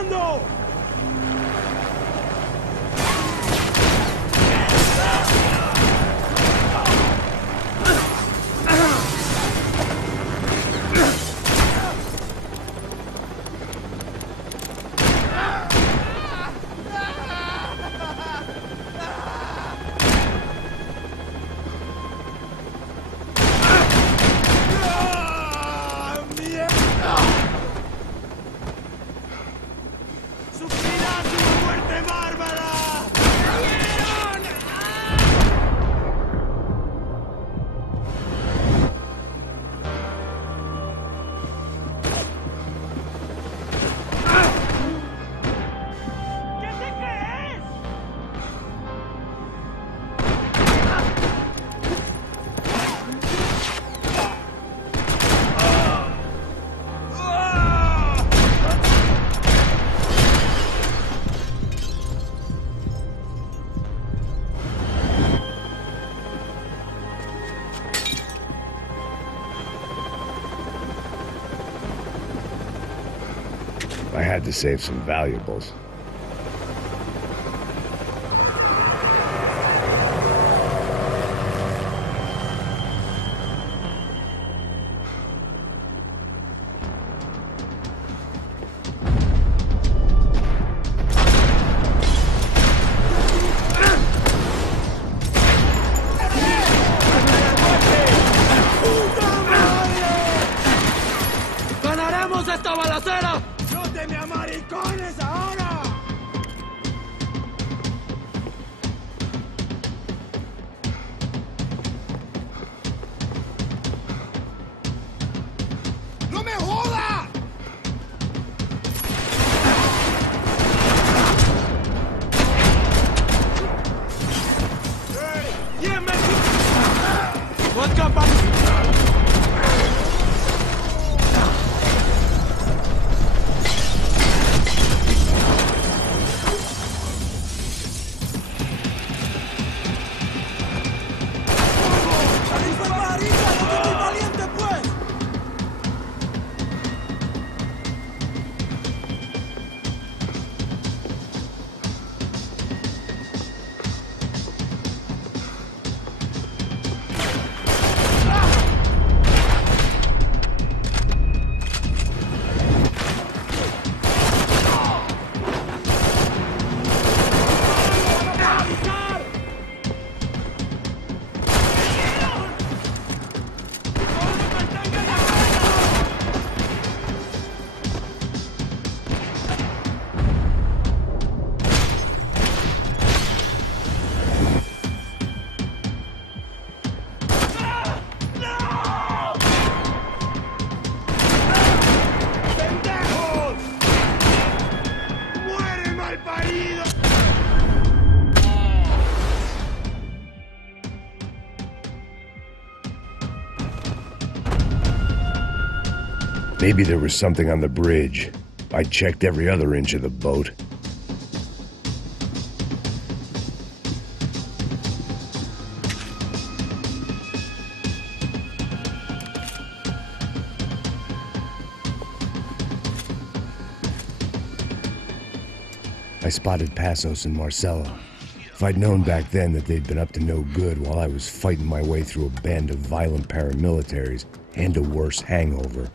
disparando! I had to save some valuables. ¡Ganaremos esta balacera! ¡No te me amaricones ahora! ¡No me jodas! ¡Bien, Messi! ¡No escapas! Maybe there was something on the bridge. I checked every other inch of the boat. I spotted Passos and Marcelo. If I'd known back then that they'd been up to no good while I was fighting my way through a band of violent paramilitaries and a worse hangover,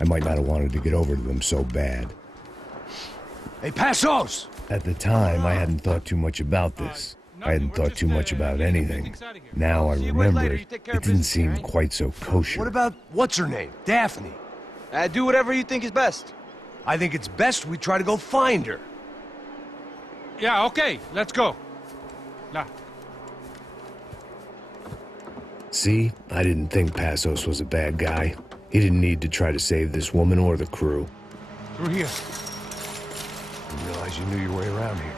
I might not have wanted to get over to them so bad. Hey, Passos! At the time, I hadn't thought too much about this. I hadn't thought too much about anything. Now I remember it didn't seem quite so kosher. What about, what's her name? Daphne? Do whatever you think is best. I think it's best we try to go find her. Yeah, okay, let's go. Nah. See, I didn't think Passos was a bad guy. He didn't need to try to save this woman or the crew. Through here. Didn't realize you knew your way around here.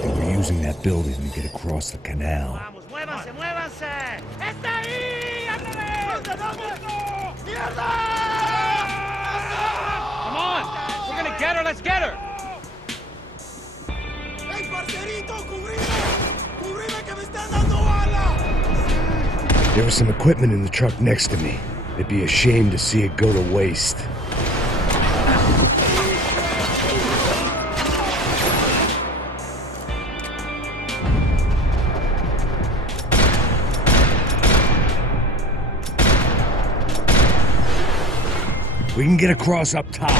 They were using that building to get across the canal. ¡Vamos, muévanse, muévanse! ¡Está ahí! ¡Ándale! ¡Mierda! Come on! We're gonna get her, let's get her! ¡Ey, parcerito! ¡Cubrime! ¡Cubrime que me están dando bala! There was some equipment in the truck next to me. It'd be a shame to see it go to waste. We can get across up top.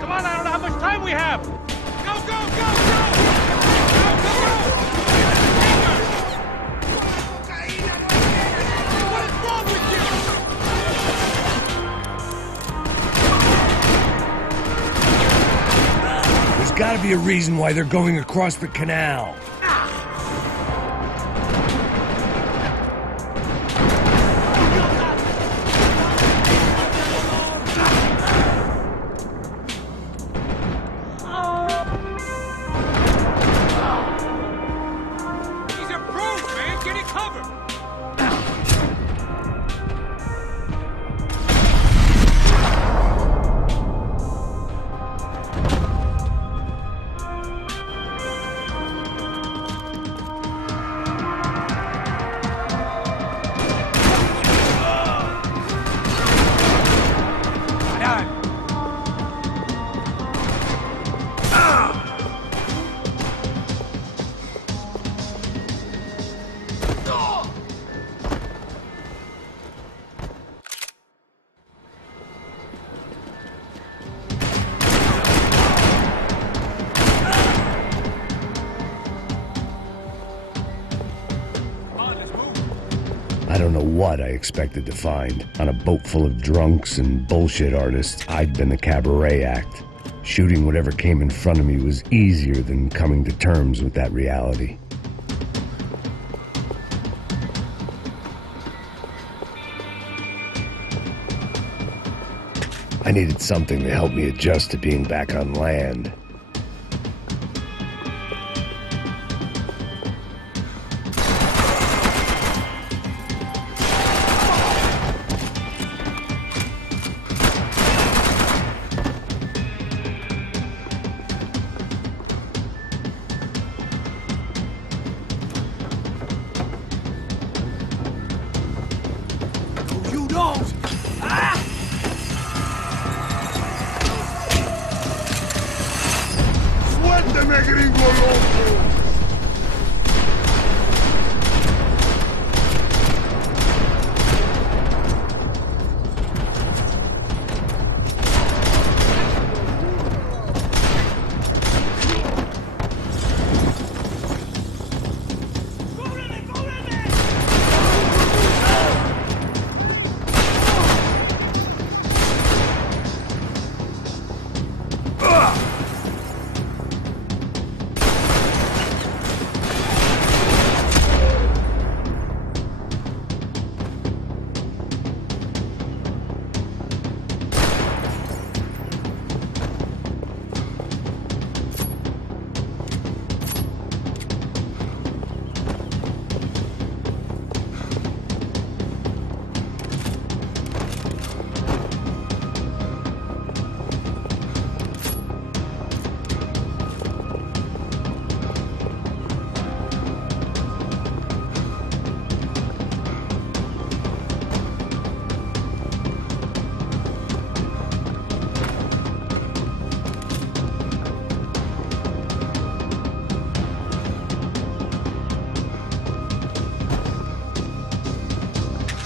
Come on, I don't know how much time we have. Go, go, go, go! What is wrong with you? There's gotta be a reason why they're going across the canal. I don't know what I expected to find. On a boat full of drunks and bullshit artists, I'd been the cabaret act. Shooting whatever came in front of me was easier than coming to terms with that reality. I needed something to help me adjust to being back on land. ¡Suélteme, gringo loco!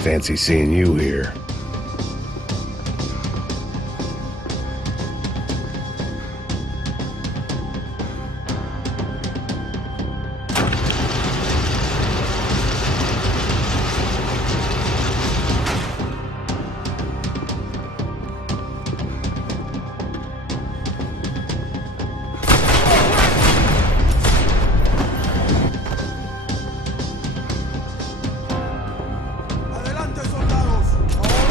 Fancy seeing you here. ¡Adelante, soldados!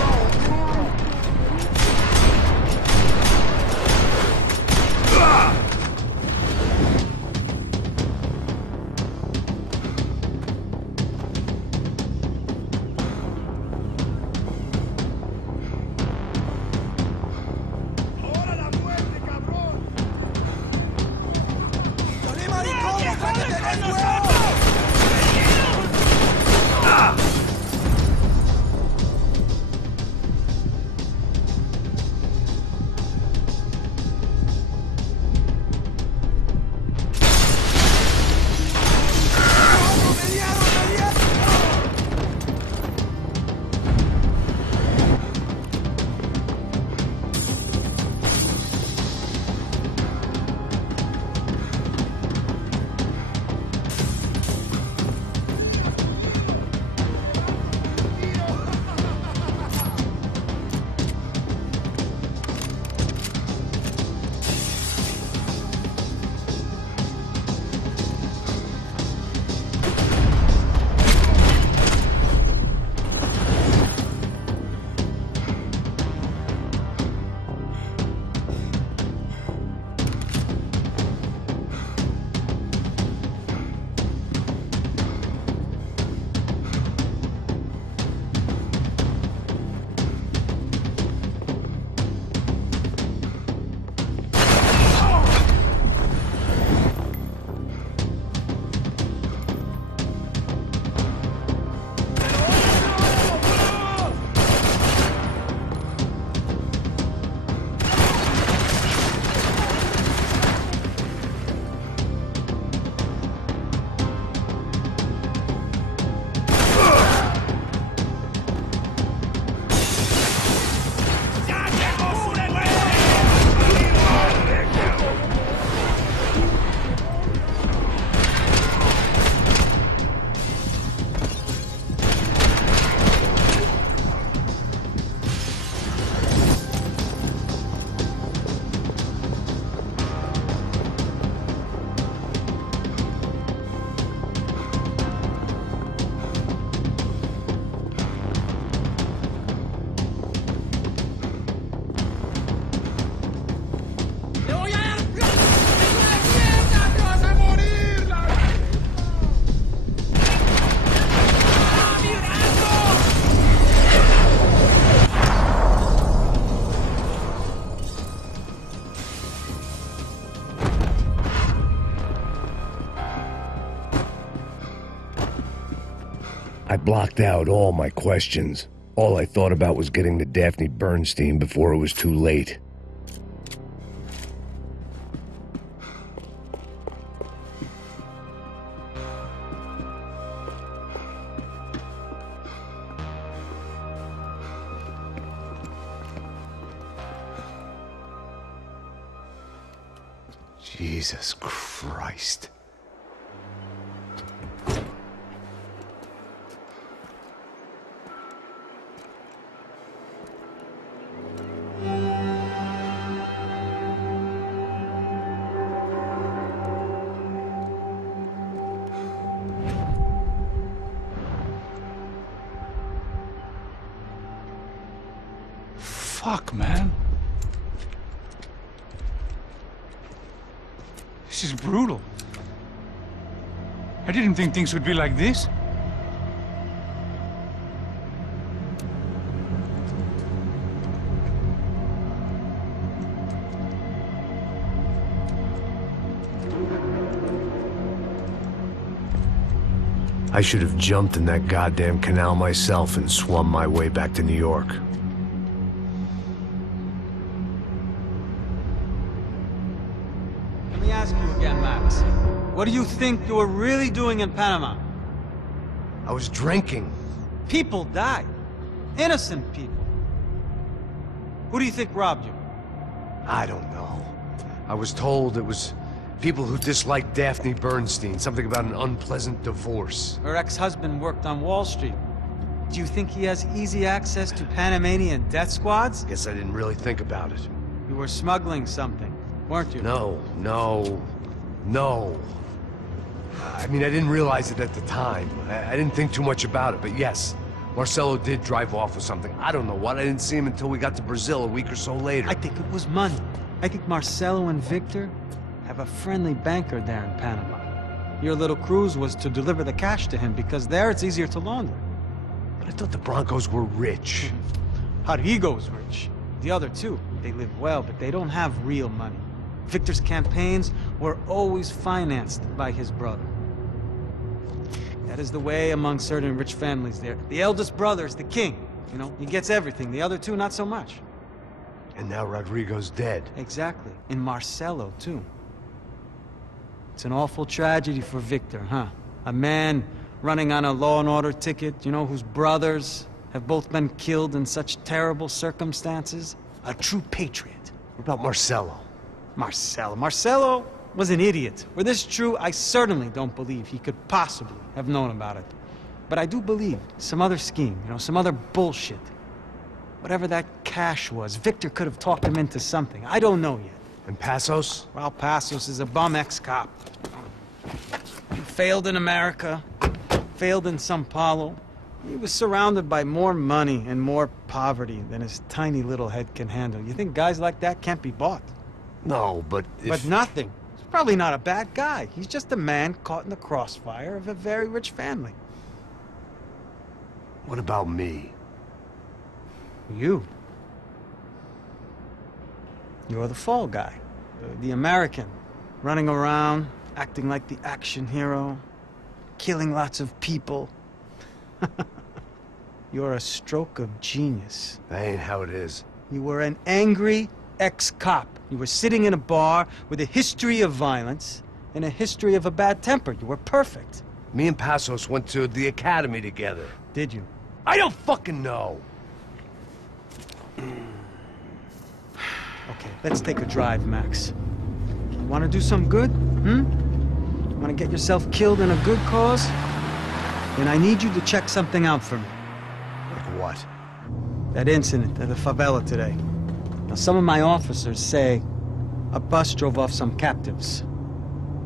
I blocked out all my questions. All I thought about was getting to Daphne Bernstein before it was too late. Jesus Christ. Fuck, man. This is brutal. I didn't think things would be like this. I should have jumped in that goddamn canal myself and swum my way back to New York. Let me ask you again, Max. What do you think you were really doing in Panama? I was drinking. People died. Innocent people. Who do you think robbed you? I don't know. I was told it was people who disliked Daphne Bernstein, something about an unpleasant divorce. Her ex-husband worked on Wall Street. Do you think he has easy access to Panamanian death squads? Guess I didn't really think about it. You were smuggling something, weren't you? No. I mean, I didn't realize it at the time. I didn't think too much about it, but yes, Marcelo did drive off with something. I don't know what. I didn't see him until we got to Brazil a week or so later. I think it was money. I think Marcelo and Victor have a friendly banker there in Panama. Your little cruise was to deliver the cash to him because there it's easier to launder. But I thought the Broncos were rich. Rodrigo's rich. The other two, they live well, but they don't have real money. Victor's campaigns were always financed by his brother. That is the way among certain rich families there. The eldest brother is the king. You know, he gets everything. The other two, not so much. And now Rodrigo's dead. Exactly. And Marcelo, too. It's an awful tragedy for Victor, huh? A man running on a law and order ticket, you know, whose brothers have both been killed in such terrible circumstances. A true patriot. What about Marcelo? Marcelo was an idiot. Were this true, I certainly don't believe he could possibly have known about it. But I do believe some other scheme, you know, some other bullshit. Whatever that cash was, Victor could have talked him into something. I don't know yet. And Passos? Well, Passos is a bum ex-cop. He failed in America, failed in Sao Paulo. He was surrounded by more money and more poverty than his tiny little head can handle. You think guys like that can't be bought? No, but if... But nothing. He's probably not a bad guy. He's just a man caught in the crossfire of a very rich family. What about me? You. You're the fall guy. The American. Running around, acting like the action hero. Killing lots of people. You're a stroke of genius. That ain't how it is. You were an angry ex-cop. You were sitting in a bar with a history of violence and a history of a bad temper. You were perfect. Me and Passos went to the academy together. Did you? I don't fucking know. Okay, let's take a drive, Max. You want to do some good? You want to get yourself killed in a good cause? Then I need you to check something out for me. Like what? That incident at the favela today. Now, some of my officers say a bus drove off some captives.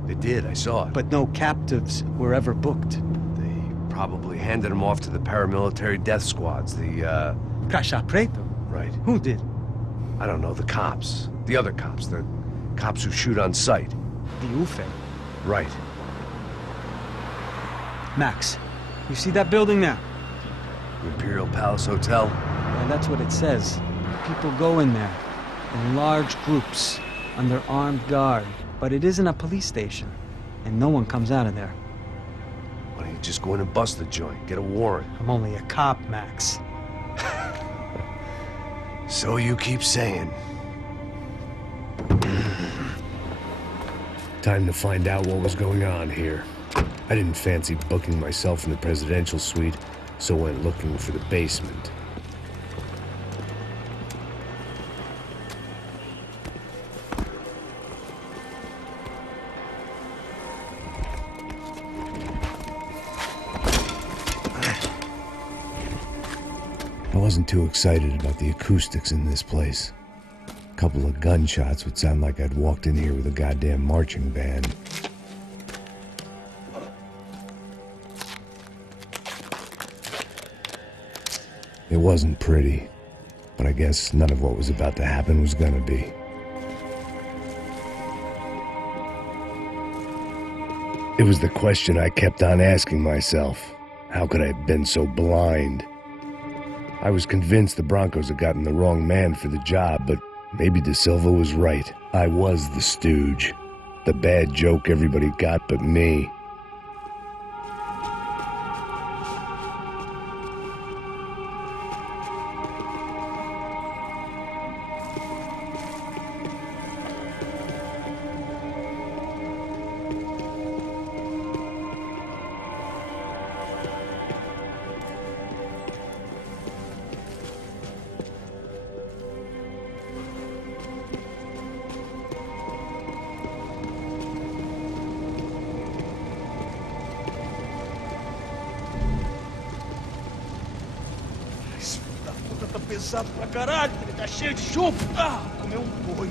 They did, I saw it. But no captives were ever booked. They probably handed them off to the paramilitary death squads, the, Caixa Preto? Right. Who did? I don't know, the cops. The other cops, the cops who shoot on sight. The UFE. Right. Max, you see that building there? Imperial Palace Hotel? Yeah, that's what it says. People go in there, in large groups, under armed guard. But it isn't a police station, and no one comes out of there. What are you just go in and bust the joint. Get a warrant. I'm only a cop, Max. So you keep saying. Time to find out what was going on here. I didn't fancy booking myself in the presidential suite, so went looking for the basement. I wasn't too excited about the acoustics in this place. A couple of gunshots would sound like I'd walked in here with a goddamn marching band. It wasn't pretty, but I guess none of what was about to happen was gonna be. It was the question I kept on asking myself. How could I have been so blind? I was convinced the Broncos had gotten the wrong man for the job, but maybe De Silva was right. I was the stooge. The bad joke everybody got but me. Tá pesado pra caralho, ele tá cheio de chumbo. Ah, comeu boi.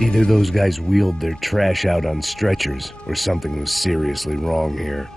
Either those guys wheeled their trash out on stretchers, or something was seriously wrong here.